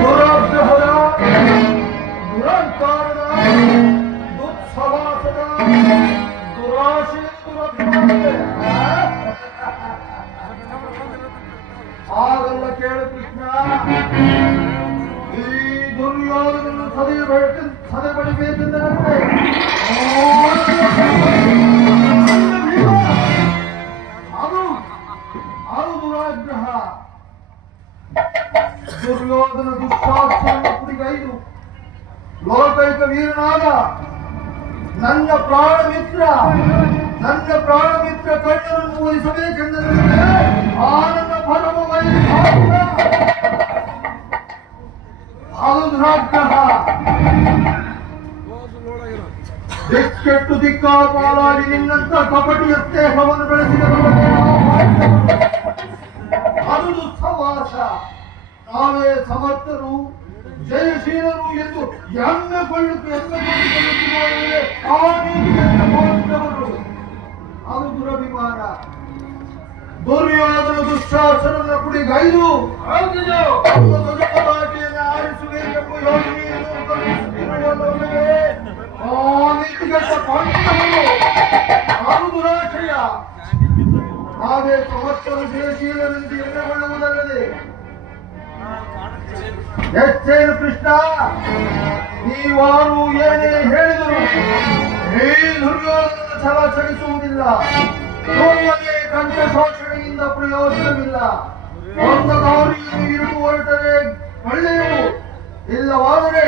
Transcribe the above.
ದುರಗ್ರಹದ ದುರಂಕಾರದ ದುಸ್ಸವಾಸದ ದುರಾಶೆ ಆಗಲ್ಲ ಕೇಳು ಕೃಷ್ಣ. ಈ ದುರ್ಯೋಧನನ್ನು ಸದೆಬಡಿಬೇಕೆಂದರೆ ಅದು ದುರಾಗ್ರಹ. ದುರ್ಯೋಧನ ದುಶ್ಶಾಸನವನ್ನು ಕುರಿಗೈದು ಲೋಕೈಕ ವೀರನಾದ ನನ್ನ ಪ್ರಾಣ ಮಿತ್ರ ಕಣ್ಣನ್ನು ಊಹಿಸಬೇಕೆಂದರೆ ಆನಂದ ಪರಮ ಅದು ದುರಾಗ್ರಹ. ದಿಕ್ಕೆಟ್ಟು ದಿಕ್ಕಾಪಾಲಾಗಿ ನಿನ್ನಂತ ಕಪಟಿಯ ಸ್ನೇಹವನ್ನು ಬೆಳೆಸಿದ ಅದು ದುಸ್ಸವಾಸ. ನಾವೇ ಸಮರ್ಥರು ಜಯಶೀಲರು ಎಂದು ಹೆಮ್ಮೆಕೊಳ್ಳುತ್ತಿರುವವರೇ ಆ ನೀತಿಯನ್ನು ಅದು ದುರಭಿಮಾನ. ದುರ್ಯೋಧನ ದುಶ್ಶಾಸನದ ಕುಡಿಗೈದು ಆರಿಸಬೇಕೆಂಬ ಯೋಜನೆಯನ್ನು ಆ ನೀತಿಗಟ್ಟ ಪಾಂಡವರು ಅದು ದುರಾಶಯ. ನಾವೇ ಸಮರ್ಥರು ಜಯಶೀಲರೆಂದು ಹೆಮ್ಮೆಗೊಳ್ಳುವುದಲ್ಲದೆ ಹೆಚ್ಚೇನು ಕೃಷ್ಣ, ನೀವಾರು ಏನೇ ಹೇಳಿದರು ಈ ದುರ್ಯೋಧನ ಛಲ ಚಲಿಸುವುದಿಲ್ಲ. ಸೂರ್ಯನೇ ಕಂಠ ಶೋಷಣೆಯಿಂದ ಪ್ರಯೋಜನವಿಲ್ಲ. ಒಂದು ದಾರಿಯನ್ನು ಇರುವುದು ಹೊರಟರೆ ಒಳ್ಳೆಯದು, ಇಲ್ಲವಾದರೆ